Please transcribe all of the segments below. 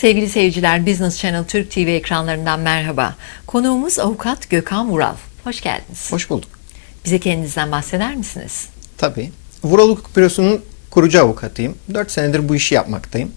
Sevgili seyirciler, Business Channel Türk TV ekranlarından merhaba. Konuğumuz avukat Gökhan Vural. Hoş geldiniz. Hoş bulduk. Bize kendinizden bahseder misiniz? Tabii. Vural Hukuk Bürosu'nun kurucu avukatıyım. 4 senedir bu işi yapmaktayım.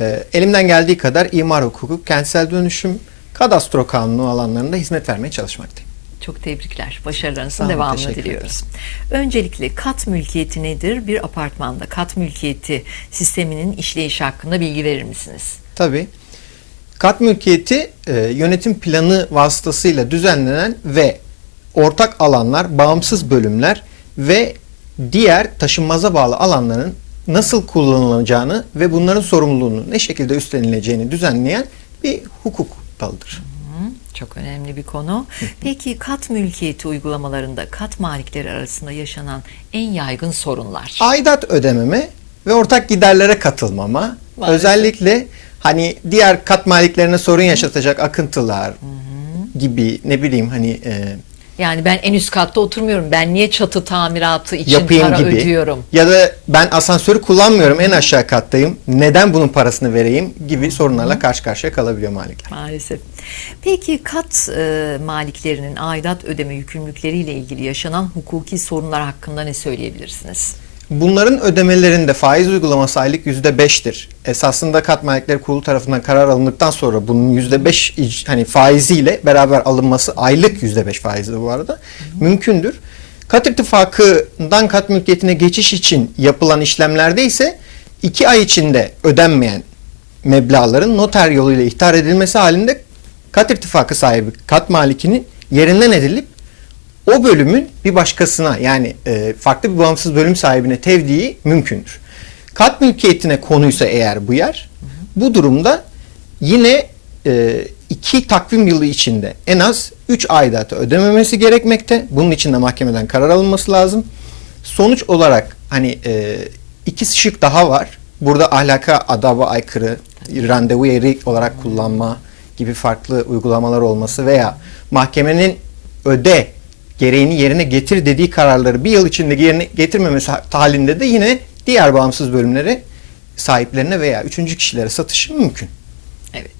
Ee, elimden geldiği kadar imar hukuku, kentsel dönüşüm, kadastro kanunu alanlarında hizmet vermeye çalışmaktayım. Çok tebrikler. Başarılarınızın devamını teşekkür diliyoruz. Öncelikle kat mülkiyeti nedir? Bir apartmanda kat mülkiyeti sisteminin işleyişi hakkında bilgi verir misiniz? Tabii. Kat mülkiyeti e, yönetim planı vasıtasıyla düzenlenen ve ortak alanlar, bağımsız bölümler ve diğer taşınmaza bağlı alanların nasıl kullanılacağını ve bunların sorumluluğunu ne şekilde üstlenileceğini düzenleyen bir hukuk dalıdır. Çok önemli bir konu. Peki kat mülkiyeti uygulamalarında kat malikleri arasında yaşanan en yaygın sorunlar? Aidat ödememe ve ortak giderlere katılmama, Maalesef. özellikle hani diğer kat maliklerine sorun yaşatacak akıntılar gibi ne bileyim hani e, Yani ben en üst katta oturmuyorum. Ben niye çatı tamiratı için yapayım para gibi ödüyorum? ya da ben asansörü kullanmıyorum en aşağı kattayım neden bunun parasını vereyim gibi sorunlarla karşı karşıya kalabiliyor malikler. Maalesef. Peki kat e, maliklerinin aidat ödeme yükümlülükleriyle ilgili yaşanan hukuki sorunlar hakkında ne söyleyebilirsiniz? Bunların ödemelerinde faiz uygulaması aylık %5'tir. Esasında kat malikleri kurulu tarafından karar alındıktan sonra bunun %5 ic- hani faiziyle beraber alınması aylık %5 faizi bu arada mümkündür. Kat ittifakından kat mülkiyetine geçiş için yapılan işlemlerde ise 2 ay içinde ödenmeyen meblağların noter yoluyla ihtar edilmesi halinde kat irtifakı sahibi kat malikinin yerinden edilip o bölümün bir başkasına yani e, farklı bir bağımsız bölüm sahibine tevdiği mümkündür. Kat mülkiyetine konuysa eğer bu yer, bu durumda yine e, iki takvim yılı içinde en az 3 aidatı ödememesi gerekmekte. Bunun için de mahkemeden karar alınması lazım. Sonuç olarak hani e, iki şık daha var. Burada ahlaka, adaba aykırı, randevu yeri olarak kullanma gibi farklı uygulamalar olması veya mahkemenin öde gereğini yerine getir dediği kararları bir yıl içinde yerine getirmemesi halinde de yine diğer bağımsız bölümleri sahiplerine veya üçüncü kişilere satışı mümkün. Evet.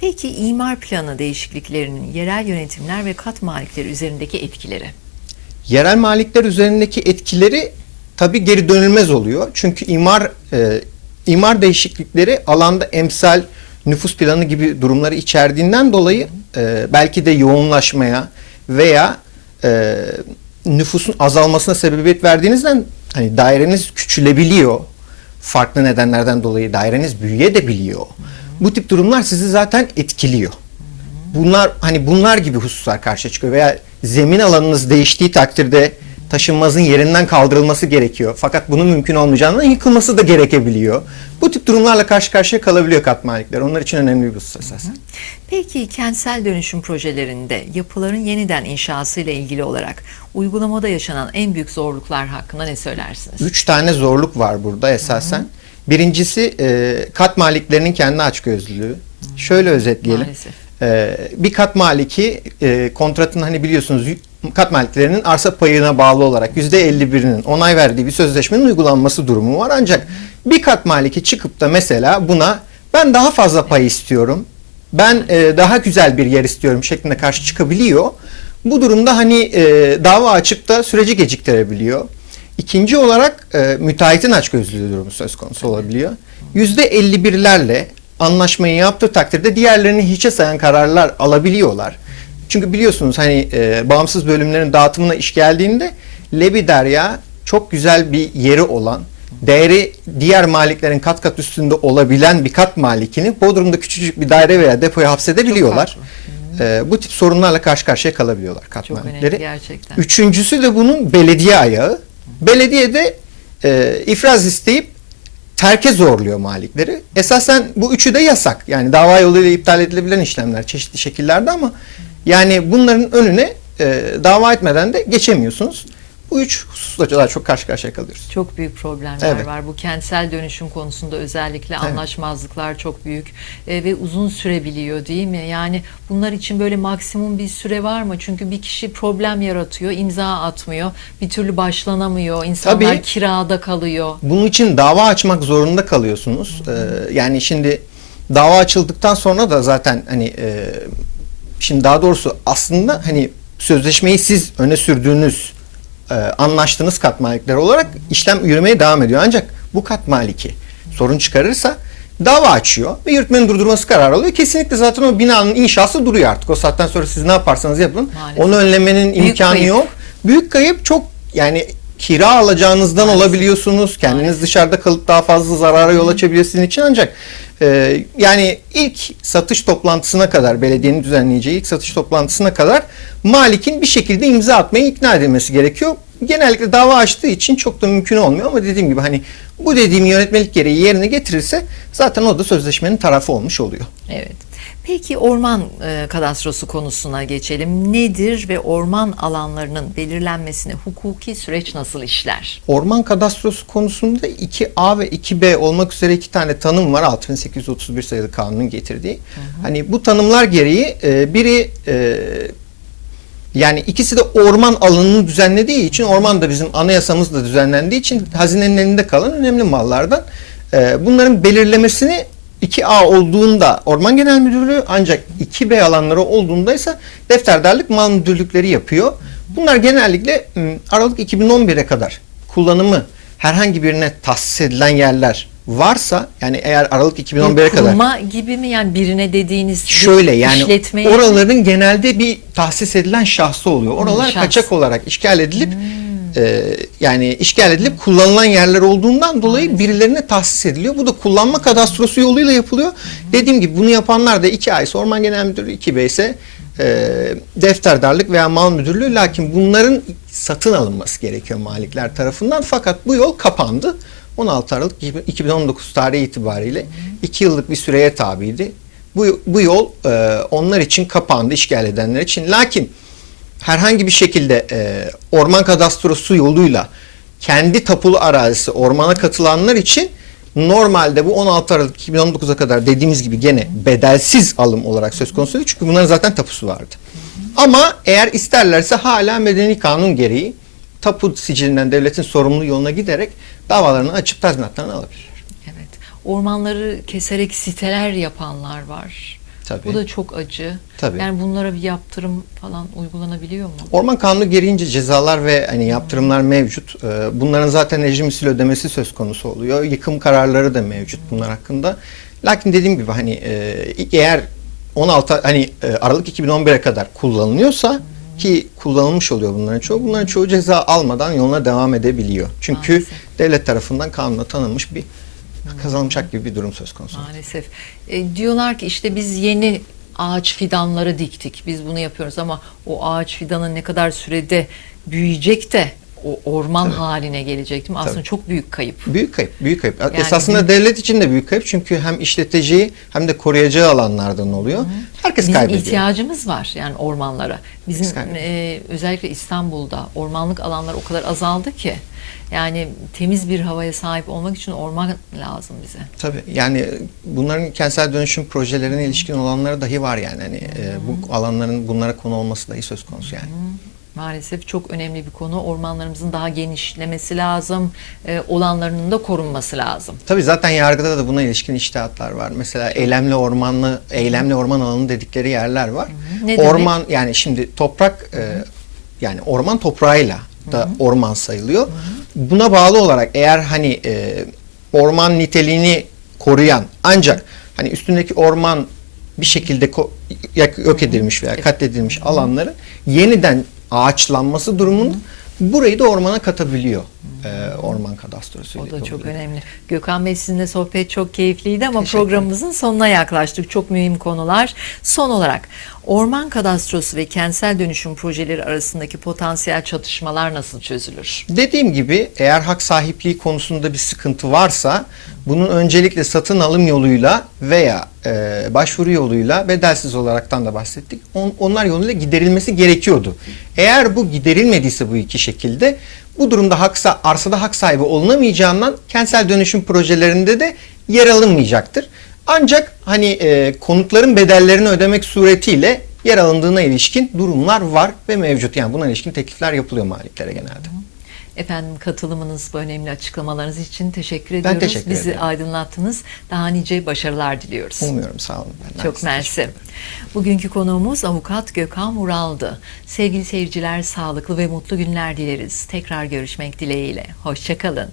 Peki imar planı değişikliklerinin yerel yönetimler ve kat malikleri üzerindeki etkileri? Yerel malikler üzerindeki etkileri tabii geri dönülmez oluyor. Çünkü imar e, imar değişiklikleri alanda emsal nüfus planı gibi durumları içerdiğinden dolayı e, belki de yoğunlaşmaya veya e, nüfusun azalmasına sebebiyet verdiğinizden hani daireniz küçülebiliyor. Farklı nedenlerden dolayı daireniz büyüyebiliyor. Bu tip durumlar sizi zaten etkiliyor. Bunlar hani bunlar gibi hususlar karşıya çıkıyor veya zemin alanınız değiştiği takdirde taşınmazın yerinden kaldırılması gerekiyor. Fakat bunun mümkün olmayacağından yıkılması da gerekebiliyor. Bu tip durumlarla karşı karşıya kalabiliyor kat malikler. Onlar için önemli bir husus esasen. Peki kentsel dönüşüm projelerinde yapıların yeniden inşası ile ilgili olarak uygulamada yaşanan en büyük zorluklar hakkında ne söylersiniz? Üç tane zorluk var burada esasen. Birincisi e, kat maliklerinin kendi açgözlülüğü. Şöyle özetleyelim. Maalesef. E, bir kat maliki e, kontratın hani biliyorsunuz kat maliklerinin arsa payına bağlı olarak %51'inin onay verdiği bir sözleşmenin uygulanması durumu var. Ancak bir kat maliki çıkıp da mesela buna ben daha fazla pay istiyorum, ben e, daha güzel bir yer istiyorum şeklinde karşı çıkabiliyor. Bu durumda hani e, dava açıp da süreci geciktirebiliyor. İkinci olarak e, müteahhitin açgözlülüğü durumu söz konusu olabiliyor. %51'lerle anlaşmayı yaptığı takdirde diğerlerini hiçe sayan kararlar alabiliyorlar. Çünkü biliyorsunuz hani e, bağımsız bölümlerin dağıtımına iş geldiğinde Lebi Derya çok güzel bir yeri olan, değeri diğer maliklerin kat kat üstünde olabilen bir kat malikini Bodrum'da küçücük bir daire veya depoya hapsedebiliyorlar. E, bu tip sorunlarla karşı karşıya kalabiliyorlar kat Çok önemli malikleri. gerçekten. Üçüncüsü de bunun belediye ayağı. Belediye de e, ifraz isteyip terke zorluyor malikleri. Esasen bu üçü de yasak. Yani dava yoluyla iptal edilebilen işlemler çeşitli şekillerde ama yani bunların önüne e, dava etmeden de geçemiyorsunuz. Bu üç hususla daha çok karşı karşıya kalıyoruz. Çok büyük problemler Evet. var. Bu kentsel dönüşüm konusunda özellikle anlaşmazlıklar çok büyük e, ve uzun sürebiliyor değil mi? Yani bunlar için böyle maksimum bir süre var mı? Çünkü bir kişi problem yaratıyor, imza atmıyor, bir türlü başlanamıyor, insanlar Tabii. kirada kalıyor. Bunun için dava açmak zorunda kalıyorsunuz. Ee, yani şimdi dava açıldıktan sonra da zaten hani e, şimdi daha doğrusu aslında hani sözleşmeyi siz öne sürdüğünüz e, anlaştığınız kat malikleri olarak işlem yürümeye devam ediyor. Ancak bu kat maliki sorun çıkarırsa dava açıyor ve yürütmenin durdurması kararı alıyor. Kesinlikle zaten o binanın inşası duruyor artık. O saatten sonra siz ne yaparsanız yapın. Maalesef. Onu önlemenin Büyük imkanı kayıp. yok. Büyük kayıp çok yani kira alacağınızdan Maalesef. olabiliyorsunuz. Kendiniz Maalesef. dışarıda kalıp daha fazla zarara yol açabiliyor sizin için ancak e, yani ilk satış toplantısına kadar belediyenin düzenleyeceği ilk satış toplantısına kadar malikin bir şekilde imza atmaya ikna edilmesi gerekiyor. Genellikle dava açtığı için çok da mümkün olmuyor ama dediğim gibi hani bu dediğim yönetmelik gereği yerine getirirse zaten o da sözleşmenin tarafı olmuş oluyor. Evet. Peki orman e, kadastrosu konusuna geçelim. Nedir ve orman alanlarının belirlenmesine hukuki süreç nasıl işler? Orman kadastrosu konusunda 2A ve 2B olmak üzere iki tane tanım var 6831 sayılı kanunun getirdiği. Hani bu tanımlar gereği e, biri e, yani ikisi de orman alanını düzenlediği için orman da bizim anayasamızla düzenlendiği için hazinenin elinde kalan önemli mallardan. E, bunların belirlemesini 2A olduğunda Orman Genel Müdürlüğü ancak 2B alanları olduğunda ise defterdarlık mal müdürlükleri yapıyor. Bunlar genellikle Aralık 2011'e kadar kullanımı herhangi birine tahsis edilen yerler varsa yani eğer Aralık 2011'e Bir kadar kuruma gibi mi yani birine dediğiniz Şöyle yani oraların genelde bir tahsis edilen şahsı oluyor. Oralar şahs. Hmm. kaçak olarak işgal edilip e, yani işgal edilip kullanılan yerler olduğundan dolayı birilerine tahsis ediliyor. Bu da kullanma kadastrosu yoluyla yapılıyor. Hmm. Dediğim gibi bunu yapanlar da 2 ay Orman Genel Müdürlüğü 2 B ise e, defterdarlık veya mal müdürlüğü lakin bunların satın alınması gerekiyor malikler tarafından fakat bu yol kapandı. 16 Aralık 2019 tarihi itibariyle 2 yıllık bir süreye tabiydi. Bu, bu yol e, onlar için kapandı işgal edenler için. Lakin herhangi bir şekilde e, orman kadastrosu yoluyla kendi tapulu arazisi ormana katılanlar için normalde bu 16 Aralık 2019'a kadar dediğimiz gibi gene bedelsiz alım olarak söz konusuydu. Çünkü bunların zaten tapusu vardı. Ama eğer isterlerse hala medeni kanun gereği tapu sicilinden devletin sorumlu yoluna giderek davalarını açıp tazminatlarını alabilir. Evet. Ormanları keserek siteler yapanlar var. Tabii. Bu da çok acı. Tabii. Yani bunlara bir yaptırım falan uygulanabiliyor mu? Orman kanunu gereğince cezalar ve hani yaptırımlar mevcut. Ee, Bunların zaten rejim usulü ödemesi söz konusu oluyor. Yıkım kararları da mevcut bunlar hakkında. Lakin dediğim gibi hani e, eğer 16 hani e, Aralık 2011'e kadar kullanılıyorsa ki kullanılmış oluyor bunların çoğu. Bunların çoğu ceza almadan yoluna devam edebiliyor. Çünkü Maalesef. devlet tarafından kanuna tanınmış bir kazanmış hak gibi bir durum söz konusu. Maalesef. E, diyorlar ki işte biz yeni ağaç fidanları diktik. Biz bunu yapıyoruz ama o ağaç fidanı ne kadar sürede büyüyecek de o orman Tabii. haline gelecek değil mi? Aslında Tabii. çok büyük kayıp. Büyük kayıp, büyük kayıp. Yani Esasında bizim- devlet için de büyük kayıp çünkü hem işleteceği hem de koruyacağı alanlardan oluyor. Herkes Bizim kaybediyor. ihtiyacımız var yani ormanlara. Bizim e, özellikle İstanbul'da ormanlık alanlar o kadar azaldı ki yani temiz bir havaya sahip olmak için orman lazım bize. Tabii yani bunların kentsel dönüşüm projelerine ilişkin olanları dahi var yani. Hani e, bu alanların bunlara konu olması dahi söz konusu yani. Maalesef çok önemli bir konu. Ormanlarımızın daha genişlemesi lazım. e, olanlarının da korunması lazım. Tabii zaten yargıda da buna ilişkin iştihatlar var. Mesela eylemli ormanlı, eylemli orman alanı dedikleri yerler var. Ne demek? orman yani şimdi toprak e, yani orman toprağıyla da orman sayılıyor. Buna bağlı olarak eğer hani e, orman niteliğini koruyan ancak hani üstündeki orman bir şekilde yok edilmiş veya katledilmiş alanların yeniden ağaçlanması durumunda burayı da ormana katabiliyor. E, orman kadastrosu. O da çok yapabiliyor. önemli. Gökhan Bey sizinle sohbet çok keyifliydi ama Teşekkür programımızın sonuna yaklaştık. Çok mühim konular. Son olarak orman kadastrosu ve kentsel dönüşüm projeleri arasındaki potansiyel çatışmalar nasıl çözülür? Dediğim gibi eğer hak sahipliği konusunda bir sıkıntı varsa bunun öncelikle satın alım yoluyla veya e, başvuru yoluyla bedelsiz olaraktan da bahsettik. On- onlar yoluyla giderilmesi gerekiyordu. Eğer bu giderilmediyse bu iki şekilde bu durumda haksa, arsada hak sahibi olunamayacağından kentsel dönüşüm projelerinde de yer alınmayacaktır. Ancak hani e, konutların bedellerini ödemek suretiyle yer alındığına ilişkin durumlar var ve mevcut. Yani buna ilişkin teklifler yapılıyor maliklere genelde. Efendim katılımınız, bu önemli açıklamalarınız için teşekkür ediyoruz. teşekkür Bizi ederim. aydınlattınız. Daha nice başarılar diliyoruz. Umuyorum sağ olun. Ben Çok mersi. Bugünkü konuğumuz avukat Gökhan Vural'dı. Sevgili seyirciler sağlıklı ve mutlu günler dileriz. Tekrar görüşmek dileğiyle. Hoşçakalın.